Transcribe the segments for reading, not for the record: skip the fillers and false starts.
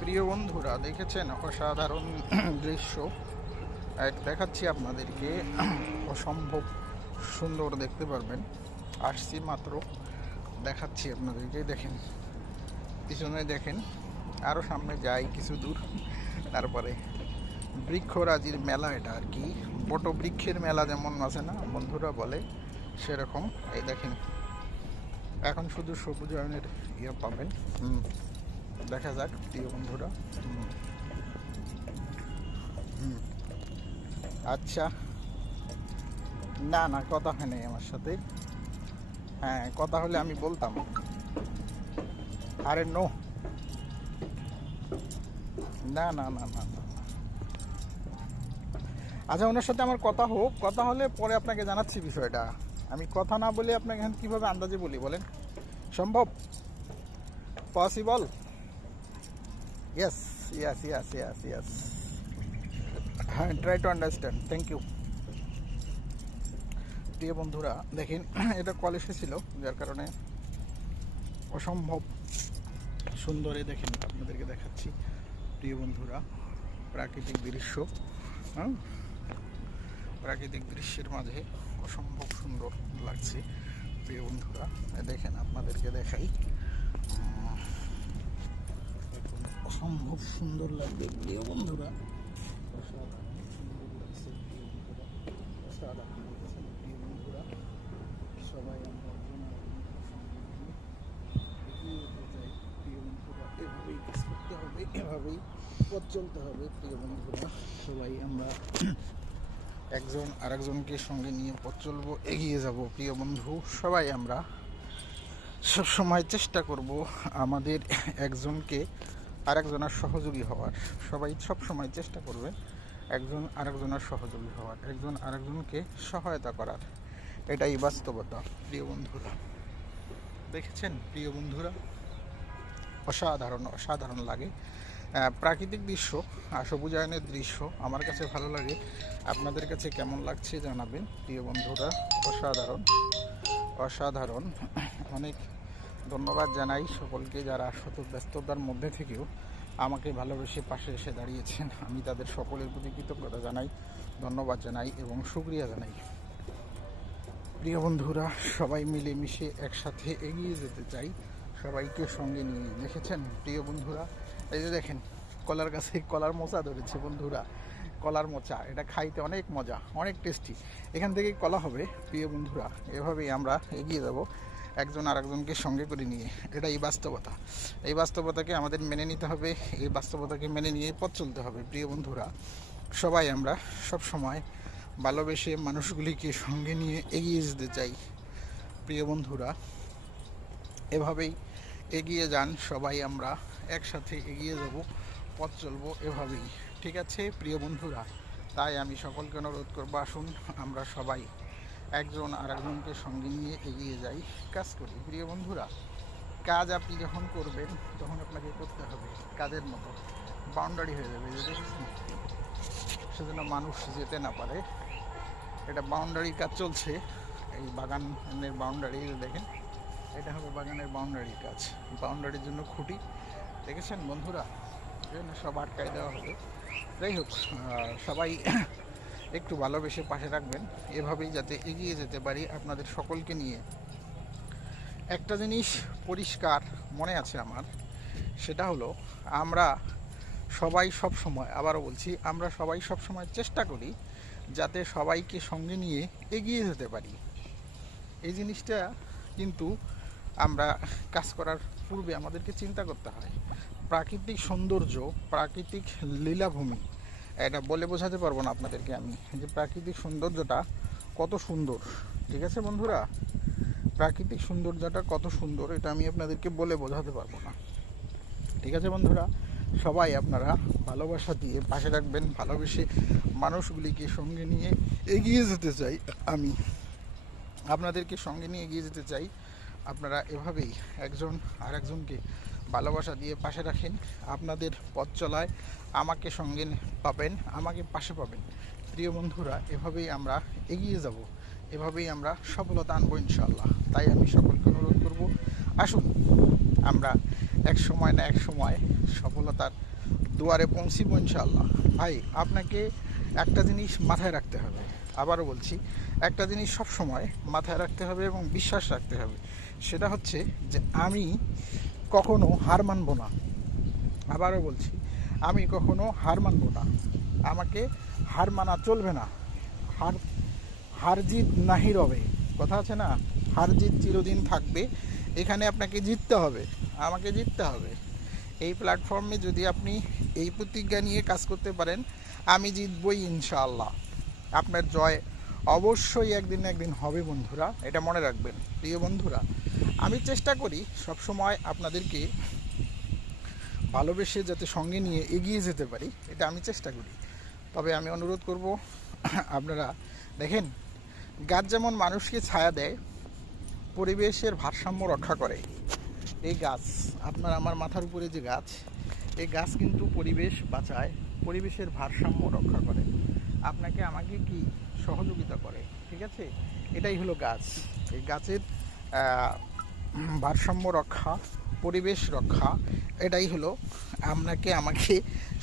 প্রিয় বন্ধুরা, দেখেছেন অসাধারণ দৃশ্য। দেখাচ্ছি আপনাদেরকে, অসম্ভব সুন্দর দেখতে পারবেন। আসছি মাত্র, দেখাচ্ছি আপনাদেরকে। দেখেন পিছনে, দেখেন আরও সামনে যাই কিছু দূর, তারপরে বৃক্ষরাজির মেলা। এটা আর কি বট বৃক্ষের মেলা যেমন আছে না বন্ধুরা বলে, সেরকম। এই দেখেন এখন শুধু সবুজায়নের ইয়ে পাবেন। দেখা যাক প্রিয় বন্ধুরা। আচ্ছা, না না, কথা হয় নাই আমার সাথে। হ্যাঁ, কথা হলে আমি বলতাম। আরে নো, না না না না না। আচ্ছা, ওনার সাথে আমার কথা হোক, কথা হলে পরে আপনাকে জানাচ্ছি বিষয়টা। আমি কথা না বলে আপনাকে এখন কীভাবে আন্দাজে বলি বলেন? সম্ভব? Possible? Yes, yes, yes, yes, yes. হ্যাঁ, try to understand. Thank you. প্রিয় বন্ধুরা, দেখেন এটা কল এসেছিল, যার কারণে অসম্ভব সুন্দরে দেখেন আপনাদেরকে দেখাচ্ছি। প্রিয় বন্ধুরা, প্রাকৃতিক দৃশ্য, হ্যাঁ, প্রাকৃতিক দৃশ্যের মাঝে অসম্ভব সুন্দর লাগছে। প্রিয় বন্ধুরা দেখেন, আপনাদেরকে দেখাই, অসম্ভব সুন্দর লাগবে প্রিয় বন্ধুরা। অসাধারণ সুন্দর লাগছে প্রিয় বন্ধুরা, অসাধারণ লাগছে প্রিয় বন্ধুরা। সবাই আমরা এগিয়ে যেতে চাই প্রিয় বন্ধুরা। এভাবেই কাজ করতে হবে, এভাবেই পথ চলতে হবে প্রিয় বন্ধুরা। সবাই আমরা একজন আরেকজনকে সঙ্গে নিয়ে পথ চলবো, এগিয়ে যাব প্রিয় বন্ধু। সবাই আমরা সবসময় চেষ্টা করব আমাদের একজনকে আরেকজনের সহযোগী হওয়ার। সবাই সবসময় চেষ্টা করবেন একজন আরেকজনের সহযোগী হওয়ার, একজন আরেকজনকে সহায়তা করার। এটাই বাস্তবতা প্রিয় বন্ধুরা। দেখেছেন প্রিয় বন্ধুরা, অসাধারণ অসাধারণ লাগে প্রাকৃতিক দৃশ্য আর সবুজায়নের দৃশ্য। আমার কাছে ভালো লাগে, আপনাদের কাছে কেমন লাগছে জানাবেন প্রিয় বন্ধুরা। অসাধারণ অসাধারণ। অনেক ধন্যবাদ জানাই সকলকে, যারা শত ব্যস্ততার মধ্যে থেকেও আমাকে ভালোবেসে পাশে এসে দাঁড়িয়েছেন। আমি তাদের সকলের প্রতি কৃতজ্ঞতা জানাই, ধন্যবাদ জানাই এবং শুকরিয়া জানাই। প্রিয় বন্ধুরা, সবাই মিলেমিশে একসাথে এগিয়ে যেতে চাই, সবাইকে সঙ্গে নিয়ে। দেখেছেন প্রিয় বন্ধুরা, এই যে দেখেন কলার গাছে কলার মোচা ধরেছে বন্ধুরা। কলার মোচা, এটা খাইতে অনেক মজা, অনেক টেস্টি। এখান থেকেই কলা হবে প্রিয় বন্ধুরা। এভাবেই আমরা এগিয়ে যাব একজন আরেকজনকে সঙ্গে করে নিয়ে। এটা এই বাস্তবতা, এই বাস্তবতাকে আমাদের মেনে নিতে হবে, এই বাস্তবতাকে মেনে নিয়ে পথ চলতে হবে প্রিয় বন্ধুরা। সবাই আমরা সব সময় ভালোবেসে মানুষগুলিকে সঙ্গে নিয়ে এগিয়ে যেতে চাই প্রিয় বন্ধুরা। এভাবেই এগিয়ে যান, সবাই আমরা একসাথে এগিয়ে যাব, পথ চলবো এভাবেই। ঠিক আছে প্রিয় বন্ধুরা, তাই আমি সকলকে অনুরোধ করবো, আসুন আমরা সবাই একজন আরেকজনকে সঙ্গে নিয়ে এগিয়ে যাই, কাজ করি প্রিয় বন্ধুরা। কাজ আপনি যখন করবেন তখন আপনাকে করতে হবে কাজের মতো, বাউন্ডারি হয়ে যাবে, দেখেছেন, সেজন্য মানুষ যেতে না পারে। এটা বাউন্ডারি কাজ চলছে, এই বাগানের বাউন্ডারি দেখেন, এটা হবে বাগানের বাউন্ডারি কাজ। বাউন্ডারির জন্য খুঁটি, দেখেছেন বন্ধুরা, এখানে সব আটকায় দেওয়া হবে। যাই হোক, সবাই একটু ভালোবেসে পাশে রাখবেন, এভাবেই যাতে এগিয়ে যেতে পারি আপনাদের সকলকে নিয়ে। একটা জিনিস পরিষ্কার মনে আছে আমার, সেটা হলো আমরা সবাই সব সময়, আবারও বলছি, আমরা সবাই সব সময় চেষ্টা করি যাতে সবাইকে সঙ্গে নিয়ে এগিয়ে যেতে পারি। এই জিনিসটা কিন্তু আমরা কাজ করার পূর্বে আমাদেরকে চিন্তা করতে হয়। প্রাকৃতিক সৌন্দর্য, প্রাকৃতিক লীলাভূমি, এটা বলে বোঝাতে পারবো না আপনাদেরকে আমি, যে প্রাকৃতিক সৌন্দর্যটা কত সুন্দর। ঠিক আছে বন্ধুরা, প্রাকৃতিক সৌন্দর্যটা কত সুন্দর, এটা আমি আপনাদেরকে বলে বোঝাতে পারবো না। ঠিক আছে বন্ধুরা, সবাই আপনারা ভালোবাসা দিয়ে পাশে রাখবেন, ভালোবেসে মানুষগুলিকে সঙ্গে নিয়ে এগিয়ে যেতে চাই। আমি আপনাদেরকে সঙ্গে নিয়ে এগিয়ে যেতে চাই। আপনারা এভাবেই একজন আর একজনকে ভালোবাসা দিয়ে পাশে রাখেন। আপনাদের পথ চলায় আমাকে সঙ্গে পাবেন, আমাকে পাশে পাবেন প্রিয় বন্ধুরা। এভাবেই আমরা এগিয়ে যাব, এভাবেই আমরা সফলতা আনবো ইনশাআল্লাহ। তাই আমি সকলকে অনুরোধ করব, আসুন আমরা এক সময় না এক সময় সফলতার দুয়ারে পৌঁছিব ইনশাআল্লাহ। ভাই আপনাকে একটা জিনিস মাথায় রাখতে হবে, আবারও বলছি, একটা জিনিস সব সময় মাথায় রাখতে হবে এবং বিশ্বাস রাখতে হবে, সেটা হচ্ছে যে আমি কখনো হার মানব না। আবারও বলছি, আমি কখনো হার মানব না। আমাকে হার মানা চলবে না। হার হার জিত নাহি রবে, কথা আছে না, হার জিত চিরদিন থাকবে। এখানে আপনাকে জিততে হবে, আমাকে জিততে হবে। এই প্ল্যাটফর্মে যদি আপনি এই প্রতিজ্ঞা নিয়ে কাজ করতে পারেন, আমি জিতবই ইনশাআল্লাহ। আপনার জয় অবশ্যই একদিন না একদিন হবে বন্ধুরা, এটা মনে রাখবেন। প্রিয় বন্ধুরা, আমি চেষ্টা করি সবসময় আপনাদেরকে ভালোবেসে যাতে সঙ্গে নিয়ে এগিয়ে যেতে পারি, এটা আমি চেষ্টা করি। তবে আমি অনুরোধ করব, আপনারা দেখেন, গাছ যেমন মানুষকে ছায়া দেয়, পরিবেশের ভারসাম্য রক্ষা করে। এই গাছ, আপনার আমার মাথার উপরে যে গাছ, এই গাছ কিন্তু পরিবেশ বাঁচায়, পরিবেশের ভারসাম্য রক্ষা করে, আপনাকে আমাকে কি সহযোগিতা করে, ঠিক আছে? এটাই হলো গাছ। এই গাছের ভারসাম্য রক্ষা, পরিবেশ রক্ষা, এটাই হলো আপনাকে আমাকে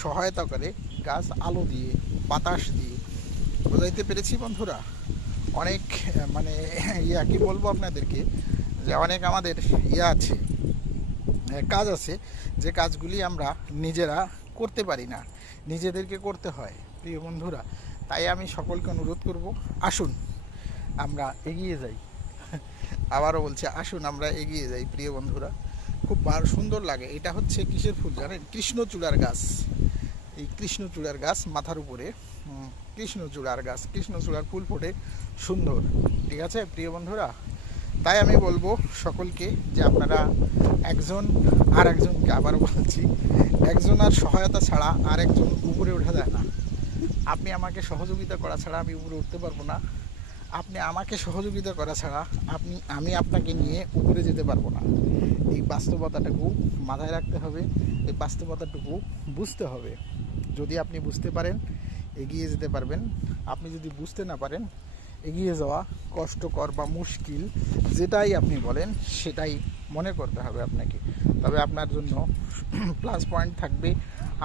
সহায়তা করে। গাছ আলো দিয়ে, বাতাস দিয়ে, বোঝাইতে পেরেছি বন্ধুরা? অনেক মানে কি বলবো আপনাদেরকে, যে অনেক আমাদের আছে, কাজ আছে, যে কাজগুলি আমরা নিজেরা করতে পারি না, নিজেদেরকে করতে হয় প্রিয় বন্ধুরা। তাই আমি সকলকে অনুরোধ করব, আসুন আমরা এগিয়ে যাই। আবারও বলছি, আসুন আমরা এগিয়ে যাই প্রিয় বন্ধুরা। খুব সুন্দর লাগে। এটা হচ্ছে কিসের ফুল জানেন? কৃষ্ণচূড়ার গাছ। এই কৃষ্ণচূড়ার গাছ মাথার উপরে, কৃষ্ণচূড়ার গাছ, কৃষ্ণচূড়ার ফুল ফোটে সুন্দর, ঠিক আছে প্রিয় বন্ধুরা? তাই আমি বলবো সকলকে যে আপনারা একজন আর একজনকে, আবারও বলছি, একজনের সহায়তা ছাড়া আর একজন উপরে ওঠা যায় না। আপনি আমাকে সহযোগিতা করা ছাড়া আমি উপরে উঠতে পারবো না, আপনি আমাকে সহযোগিতা করা ছাড়া আমি আপনাকে নিয়ে উপরে যেতে পারবো না। এই বাস্তবতাটুকু মাথায় রাখতে হবে, এই বাস্তবতাটুকু বুঝতে হবে। যদি আপনি বুঝতে পারেন, এগিয়ে যেতে পারবেন। আপনি যদি বুঝতে না পারেন, এগিয়ে যাওয়া কষ্টকর বা মুশকিল, যেটাই আপনি বলেন সেটাই মনে করতে হবে আপনাকে। তবে আপনার জন্য প্লাস পয়েন্ট থাকবে,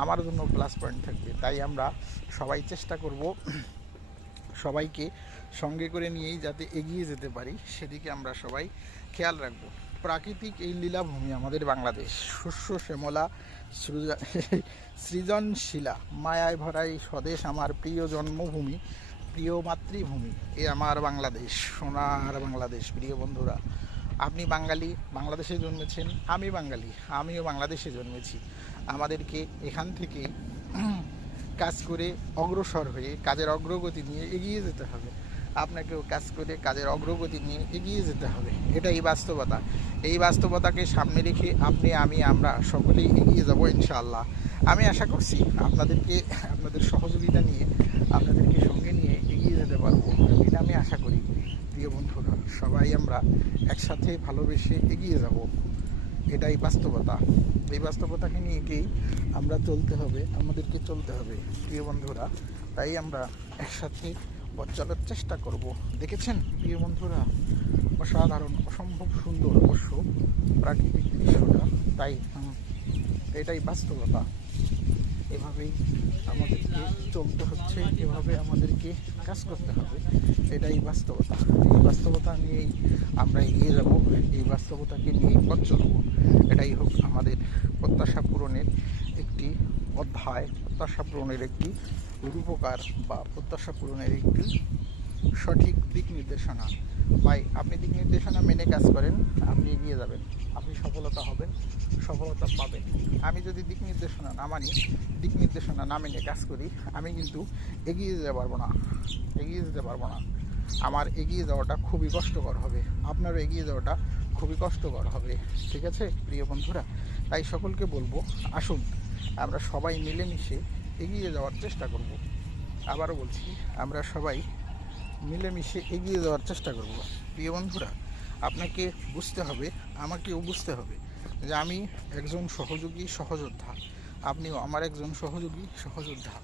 আমার জন্য প্লাস পয়েন্ট থাকবে। তাই আমরা সবাই চেষ্টা করব সবাইকে সঙ্গে করে নিয়েই যাতে এগিয়ে যেতে পারি, সেদিকে আমরা সবাই খেয়াল রাখব। প্রাকৃতিক এই লীলাভূমি আমাদের বাংলাদেশ, শস্য শ্যামলা, সৃজনশীলা, মায়ায় ভরা এই স্বদেশ আমার প্রিয় জন্মভূমি, প্রিয় মাতৃভূমি, এ আমার বাংলাদেশ, সোনার বাংলাদেশ। প্রিয় বন্ধুরা, আপনি বাঙালি, বাংলাদেশে জন্মেছেন, আমি বাঙালি, আমিও বাংলাদেশে জন্মেছি। আমাদেরকে এখান থেকে কাজ করে অগ্রসর হয়ে কাজের অগ্রগতি নিয়ে এগিয়ে যেতে হবে। আপনাকেও কাজ করে কাজের অগ্রগতি নিয়ে এগিয়ে যেতে হবে। এটাই বাস্তবতা। এই বাস্তবতাকে সামনে রেখে আপনি, আমি, আমরা সকলেই এগিয়ে যাব ইনশাআল্লাহ। আমি আশা করছি আপনাদের সহযোগিতা নিয়ে, আপনাদেরকে সঙ্গে নিয়ে এগিয়ে যেতে পারবো, এটা আমি আশা করি। প্রিয় বন্ধুরা, সবাই আমরা একসাথে ভালোবেসে এগিয়ে যাব, এটাই বাস্তবতা। এই বাস্তবতাকে নিয়েই আমরা চলতে হবে, আমাদেরকে চলতে হবে প্রিয় বন্ধুরা। তাই আমরা একসাথে পথ চলার চেষ্টা করব। দেখেছেন প্রিয় বন্ধুরা, অসাধারণ, অসম্ভব সুন্দর অবশ্য প্রাকৃতিক দৃশ্যটা। তাই এটাই বাস্তবতা। এভাবেই আমাদেরকে চলতে হচ্ছে, এভাবে আমাদেরকে কাজ করতে হবে, এটাই বাস্তবতা। এই বাস্তবতা নিয়েই আমরা এগিয়ে যাব, এই বাস্তবতাকে নিয়েই পথ চলব। এটাই হোক আমাদের প্রত্যাশা পূরণের একটি অধ্যায়, প্রত্যাশা পূরণের একটি রূপকার, বা প্রত্যাশা পূরণের একটি সঠিক দিক নির্দেশনা। ভাই, আপনি দিক নির্দেশনা মেনে কাজ করেন, আপনি এগিয়ে যাবেন, আপনি সফলতা হবেন, সফলতা পাবেন। আমি যদি দিক নির্দেশনা না মানি, দিক নির্দেশনা না মেনে কাজ করি, আমি কিন্তু এগিয়ে যেতে পারবো না, এগিয়ে যেতে পারবো না। আমার এগিয়ে যাওয়াটা খুবই কষ্টকর হবে, আপনারও এগিয়ে যাওয়াটা খুবই কষ্টকর হবে, ঠিক আছে প্রিয় বন্ধুরা? তাই সকলকে বলবো, আসুন আমরা সবাই মিলেমিশে এগিয়ে যাওয়ার চেষ্টা করব। আবারও বলছি, আমরা সবাই মিলেমিশে এগিয়ে যাওয়ার চেষ্টা করব। প্রিয় বন্ধুরা, আপনাকে বুঝতে হবে, আমাকেও বুঝতে হবে যে আমি একজন সহযোগী, সহযোদ্ধা, আপনিও আমার একজন সহযোগী, সহযোদ্ধা।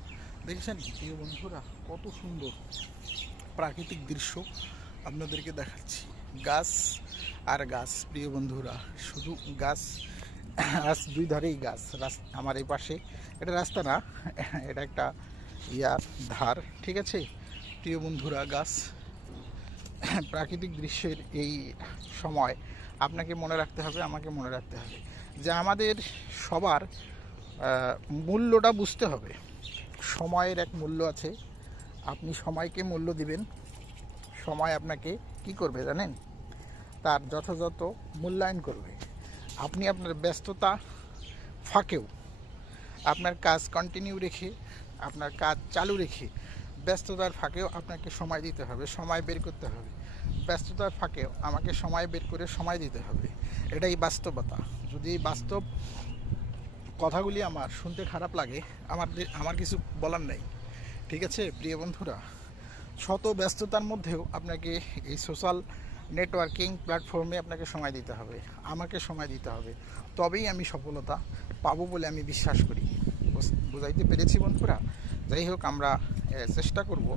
দেখছেন প্রিয় বন্ধুরা, কত সুন্দর প্রাকৃতিক দৃশ্য আপনাদেরকে দেখাচ্ছি। গাছ আর গাছ প্রিয় বন্ধুরা, শুধু গাছ আজ দুই ধারেই গাছ। আমার এই পাশে এটা রাস্তা না, এটা একটা ধার, ঠিক আছে প্রিয় বন্ধুরা। গাছ, প্রাকৃতিক দৃশ্যের এই সময় আপনাকে মনে রাখতে হবে, আমাকে মনে রাখতে হবে যে আমাদের সবার মূল্যটা বুঝতে হবে। সময়ের এক মূল্য আছে, আপনি সময়কে মূল্য দিবেন, সময় আপনাকে কি করবে জানেন, তার যথাযথ মূল্যায়ন করবে। আপনি আপনার ব্যস্ততা ফাঁকেও আপনার কাজ কন্টিনিউ রেখে, আপনার কাজ চালু রেখে, ব্যস্ততার ফাঁকেও আপনাকে সময় দিতে হবে, সময় বের করতে হবে। ব্যস্ততার ফাঁকেও আমাকে সময় বের করে সময় দিতে হবে, এটাই বাস্তবতা। যদি এই বাস্তব কথাগুলি আমার শুনতে খারাপ লাগে, আমার কিছু বলার নেই, ঠিক আছে প্রিয় বন্ধুরা। শত ব্যস্ততার মধ্যেও আপনাকে এই সোশ্যাল নেটওয়ার্কিং প্ল্যাটফর্মে আপনাকে সময় দিতে হবে, আমাকে সময় দিতে হবে, তবেই আমি সফলতা পাবো বলে আমি বিশ্বাস করি। বুঝাইতে পেরেছি বন্ধুরা? যাই হোক, আমরা চেষ্টা করব,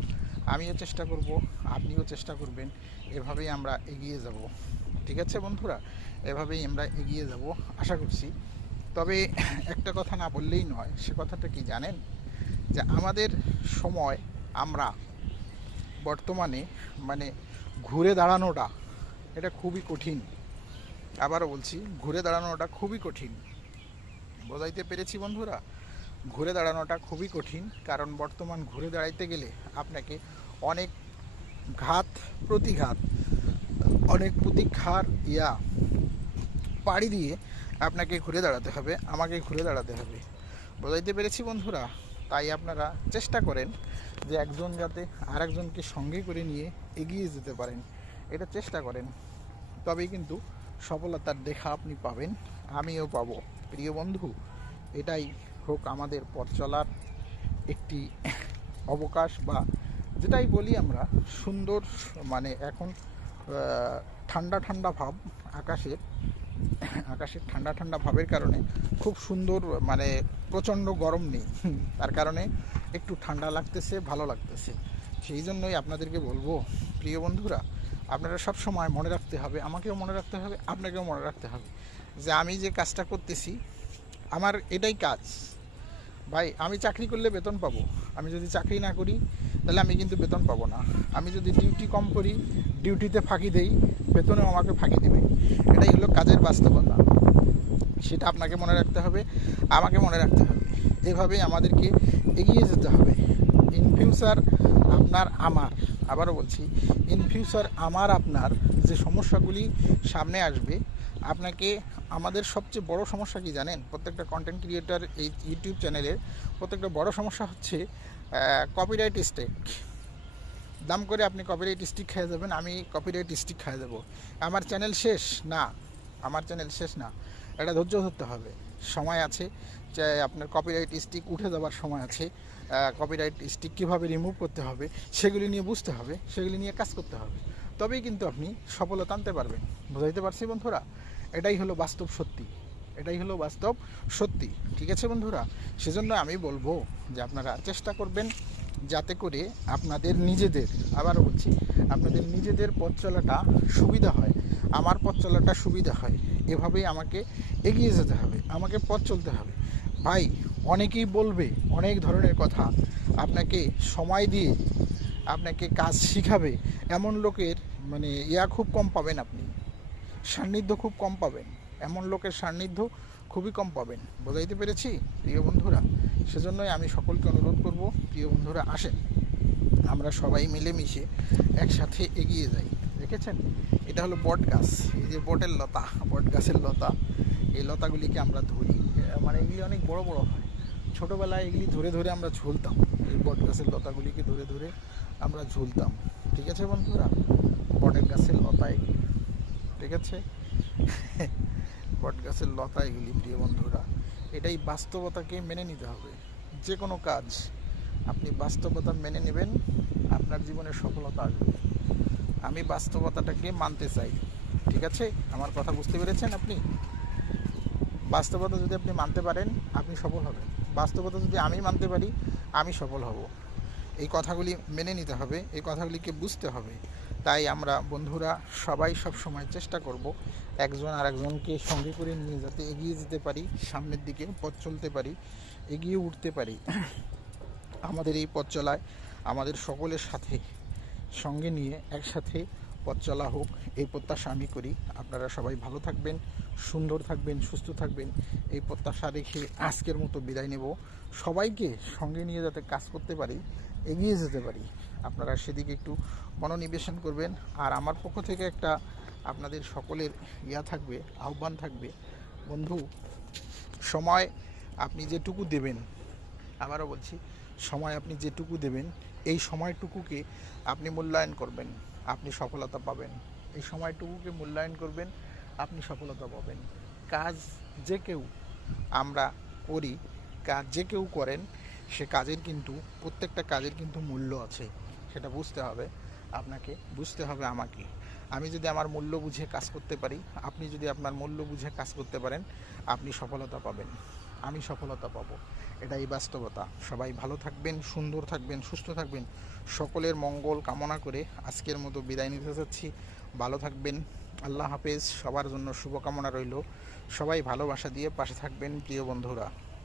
আমিও চেষ্টা করব, আপনিও চেষ্টা করবেন, এভাবেই আমরা এগিয়ে যাব, ঠিক আছে বন্ধুরা? এভাবেই আমরা এগিয়ে যাব আশা করছি। তবে একটা কথা না বললেই নয়, সে কথাটা কি জানেন, যে আমাদের সময় আমরা বর্তমানে মানে ঘুরে দাঁড়ানোটা এটা খুবই কঠিন। আবারও বলছি, ঘুরে দাঁড়ানোটা খুবই কঠিন। বোঝাইতে পেরেছি বন্ধুরা? ঘুরে দাঁড়ানোটা খুবই কঠিন, কারণ বর্তমান ঘুরে দাঁড়াইতে গেলে আপনাকে অনেক ঘাত প্রতিঘাত, অনেক প্রতীক্ষার পাড়ি দিয়ে আপনাকে ঘুরে দাঁড়াতে হবে, আমাকে ঘুরে দাঁড়াতে হবে। বোঝাইতে পেরেছি বন্ধুরা? তাই আপনারা চেষ্টা করেন যে একজন যাতে আর একজনকে সঙ্গে করে নিয়ে এগিয়ে যেতে পারেন, এটা চেষ্টা করেন, তবেই কিন্তু সফলতার দেখা আপনি পাবেন, আমিও পাবো প্রিয় বন্ধু। এটাই হোক আমাদের পথ চলার একটি অবকাশ, বা যেটাই বলি আমরা সুন্দর, মানে এখন ঠান্ডা ঠান্ডা ভাব আকাশের ঠান্ডা ঠান্ডা ভাবের কারণে খুব সুন্দর, মানে প্রচণ্ড গরম নেই, তার কারণে একটু ঠান্ডা লাগতেছে, ভালো লাগতেছে। সেই জন্যই আপনাদেরকে বলবো প্রিয় বন্ধুরা, আপনারা সব সময় মনে রাখতে হবে, আমাকেও মনে রাখতে হবে, আপনাকেও মনে রাখতে হবে যে আমি যে কাজটা করতেছি আমার এটাই কাজ। ভাই, আমি চাকরি করলে বেতন পাবো, আমি যদি চাকরি না করি তাহলে আমি কিন্তু বেতন পাবো না। আমি যদি ডিউটি কম করি, ডিউটিতে ফাঁকি দেই, বেতনেও আমাকে ফাঁকি দেবে। এটাই হলো কাজের বাস্তবতা, সেটা আপনাকে মনে রাখতে হবে, আমাকে মনে রাখতে হবে। এভাবেই আমাদেরকে এগিয়ে যেতে হবে। ইন ফিউচার আপনার আমার, আবারও বলছি, ইন ফিউচার আমার আপনার যে সমস্যাগুলি সামনে আসবে, আপনাকে আমাদের সবচেয়ে বড় সমস্যা কি জানেন? প্রত্যেকটা কন্টেন্ট ক্রিয়েটর এই ইউটিউব চ্যানেলের প্রত্যেকটা বড় সমস্যা হচ্ছে কপিরাইট স্ট্রাইক। দাম করে আপনি কপিরাইট স্ট্রাইক খেয়ে যাবেন, আমি কপিরাইট স্ট্রাইক খেয়ে যাব, আমার চ্যানেল শেষ না, আমার চ্যানেল শেষ না। এটা ধৈর্য ধরতে হবে, সময় আছে, যে আপনার কপিরাইট স্ট্রাইক উঠে যাবার সময় আছে। কপিরাইট স্ট্রাইক কীভাবে রিমুভ করতে হবে সেগুলি নিয়ে বুঝতে হবে, সেগুলি নিয়ে কাজ করতে হবে, তবেই কিন্তু আপনি সফলতা আনতে পারবেন। বুঝাইতে পারছি বন্ধুরা? এটাই হলো বাস্তব সত্যি, এটাই হলো বাস্তব সত্যি, ঠিক আছে বন্ধুরা? সেজন্য আমি বলবো যে আপনারা চেষ্টা করবেন যাতে করে আপনাদের নিজেদের, আবারও বলছি, আপনাদের নিজেদের পথ চলাটা সুবিধা হয়, আমার পথ চলাটা সুবিধা হয়। এভাবেই আমাকে এগিয়ে যেতে হবে, আমাকে পথ চলতে হবে। ভাই, অনেকেই বলবে অনেক ধরনের কথা, আপনাকে সময় দিয়ে আপনাকে কাজ শিখাবে, এমন লোকের মানে খুব কম পাবেন, আপনি সান্নিধ্য খুব কম পাবেন, এমন লোকের সান্নিধ্য খুবই কম পাবেন। বোঝাইতে পেরেছি প্রিয় বন্ধুরা? সেজন্যই আমি সকলকে অনুরোধ করব, প্রিয় বন্ধুরা আসেন আমরা সবাই মিলেমিশে একসাথে এগিয়ে যাই। দেখেছেন, এটা হলো বট গাছ, এই যে বটের লতা, বট গাছের লতা, এই লতাগুলিকে আমরা ধরি, মানে এগুলি অনেক বড় বড় হয়। ছোটোবেলায় এগুলি ধরে ধরে আমরা ঝুলতাম, এই বট গাছের লতাগুলিকে ধরে ধরে আমরা ঝুলতাম, ঠিক আছে বন্ধুরা? বটের গাছের লতা এগুলি, ঠিক আছে? বট গাছের লতা এগুলি প্রিয় বন্ধুরা। এটাই বাস্তবতাকে মেনে নিতে হবে। যে কোনো কাজ আপনি বাস্তবতা মেনে নেবেন, আপনার জীবনে সফলতা আসবে। আমি বাস্তবতাটাকে মানতে চাই, ঠিক আছে? আমার কথা বুঝতে পেরেছেন আপনি? বাস্তবতা যদি আপনি মানতে পারেন, আপনি সফল হবেন। বাস্তবতা যদি আমি মানতে পারি, আমি সফল হব। এই কথাগুলি মেনে নিতে হবে, এই কথাগুলিকে বুঝতে হবে, তাই আমরা বন্ধুরা সবাই সব সময় চেষ্টা করব একজন আরেকজনকে সঙ্গে করে নিয়ে যাতে এগিয়ে যেতে পারি, সামনের দিকে পথ চলতে পারি, এগিয়ে উঠতে পারি। আমাদের এই পথ চলায় আমাদের সকলের সাথে সঙ্গে নিয়ে একসাথে পথ চলা হোক, এই প্রত্যাশা আমি করি। আপনারা সবাই ভালো থাকবেন, সুন্দর থাকবেন, সুস্থ থাকবেন, এই প্রত্যাশা রেখে আজকের মতো বিদায় নেব। সবাইকে সঙ্গে নিয়ে যাতে কাজ করতে পারি, এগিয়ে যেতে পারি, আপনারা সেদিকে একটু মনোনিবেশন করবেন। আর আমার পক্ষ থেকে একটা আপনাদের সকলের থাকবে, আহ্বান থাকবে, বন্ধু সময় আপনি যেটুকু দেবেন, আবারও বলছি, সময় আপনি যেটুকু দেবেন এই সময়টুকুকে আপনি মূল্যায়ন করবেন, আপনি সফলতা পাবেন। এই সময়টুকুকে মূল্যায়ন করবেন, আপনি সফলতা পাবেন। কাজ যে কেউ আমরা করি, কাজ যে কেউ করেন, সে কাজের কিন্তু প্রত্যেকটা কাজের কিন্তু মূল্য আছে, সেটা বুঝতে হবে আপনাকে, বুঝতে হবে আমাকে। আমি যদি আমার মূল্য বুঝে কাজ করতে পারি, আপনি যদি আপনার মূল্য বুঝে কাজ করতে পারেন, আপনি সফলতা পাবেন, আমি সফলতা পাবো। এটাই বাস্তবতা। সবাই ভালো থাকবেন, সুন্দর থাকবেন, সুস্থ থাকবেন, সকলের মঙ্গল কামনা করে আজকের মতো বিদায় নিতে চাচ্ছি। ভালো থাকবেন, আল্লাহ হাফেজ। সবার জন্য শুভকামনা রইল। সবাই ভালোবাসা দিয়ে পাশে থাকবেন প্রিয় বন্ধুরা।